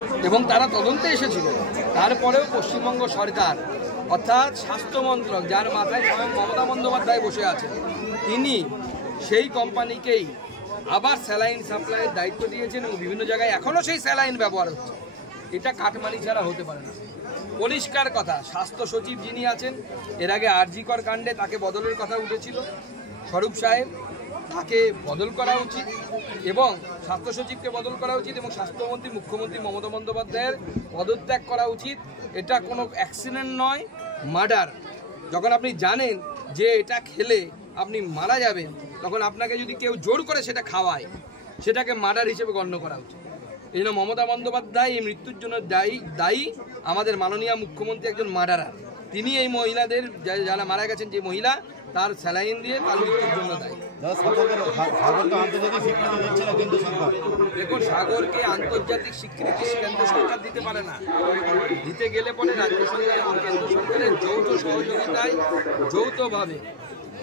এবং তারা তদন্তে এসেছিল। তারপরেও পশ্চিমবঙ্গ সরকার অর্থাৎ স্বাস্থ্য মন্ত্রক, যার মাথায় স্বয়ং মমতা বন্দ্যোপাধ্যায় বসে আছেন, তিনি সেই কোম্পানিকেই আবার স্যালাইন সাপ্লাইয়ের দায়িত্ব দিয়েছেন এবং বিভিন্ন জায়গায় এখনও সেই স্যালাইন ব্যবহার হচ্ছে। এটা কাটমানি ছাড়া হতে পারে না। পরিষ্কার কথা, স্বাস্থ্য সচিব যিনি আছেন, এর আগে আরজিকর কাণ্ডে তাকে বদলের কথা উঠেছিল, স্বরূপ সাহেব, তাকে বদল করা উচিত এবং স্বাস্থ্য সচিবকে বদল করা উচিত এবং স্বাস্থ্যমন্ত্রী মুখ্যমন্ত্রী মমতা বন্দ্যোপাধ্যায়ের পদত্যাগ করা উচিত। এটা কোনো অ্যাক্সিডেন্ট নয়, মার্ডার। যখন আপনি জানেন যে এটা খেলে আপনি মারা যাবেন, তখন আপনাকে যদি কেউ জোর করে সেটা খাওয়ায়, সেটাকে মার্ডার হিসেবে গণ্য করা উচিত। এই জন্য মমতা বন্দ্যোপাধ্যায় এই মৃত্যুর জন্য দায়ী। আমাদের মাননীয় মুখ্যমন্ত্রী একজন মার্ডারার। তিনি এই মহিলাদের, যারা মারা গেছেন, যে মহিলা, তার স্যালাইন দিয়ে তার মৃত্যুর জন্য দায়ী। দেখুন, সাগরকে আন্তর্জাতিক স্বীকৃতি কেন্দ্র সরকার দিতে পারে না। দিতে গেলে পরে রাজ্য সরকার এবং কেন্দ্র সরকারের যৌথ সহযোগিতায় যৌথভাবে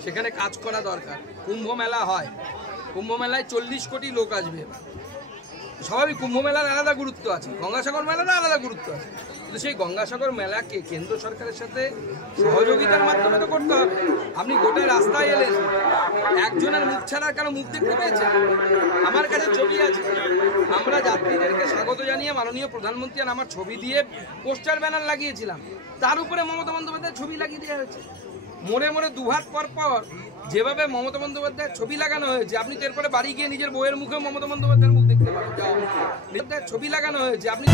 সেখানে কাজ করা দরকার। কুম্ভ মেলা হয়, কুম্ভ মেলায় 40 কোটি লোক আসবে। স্বাভাবিক, কুম্ভ মেলার আলাদা গুরুত্ব আছে, গঙ্গাসাগর মেলার আলাদা গুরুত্ব আছে, কিন্তু সেই গঙ্গাসাগর মেলাকে কেন্দ্র সরকারের সাথে সহযোগিতার মাধ্যমে তো করতে হবে। আপনি গোটা রাস্তায় এলেন, একজনের মুখ ছাড়া কারো মুখ দেখতে পেয়েছেন? আমার কাছে ছবি আছে। আমরা যাত্রীদেরকে স্বাগত জানিয়ে মাননীয় প্রধানমন্ত্রী আর আমার ছবি দিয়ে পোস্টার ব্যানার লাগিয়েছিলাম, তার উপরে মমতা বন্দ্যোপাধ্যায়ের ছবি লাগিয়ে দেওয়া হয়েছে। মোড়ে মোড়ে দুহাত পর পর যেভাবে মমতা বন্দ্যোপাধ্যায়ের ছবি লাগানো হয়েছে, আপনি এরপরে বাড়ি গিয়ে নিজের বইয়ের মুখেও মমতা বন্দ্যোপাধ্যায়ের মুখ দেখতে পারেন। ছবি লাগানো হয়েছে, আপনি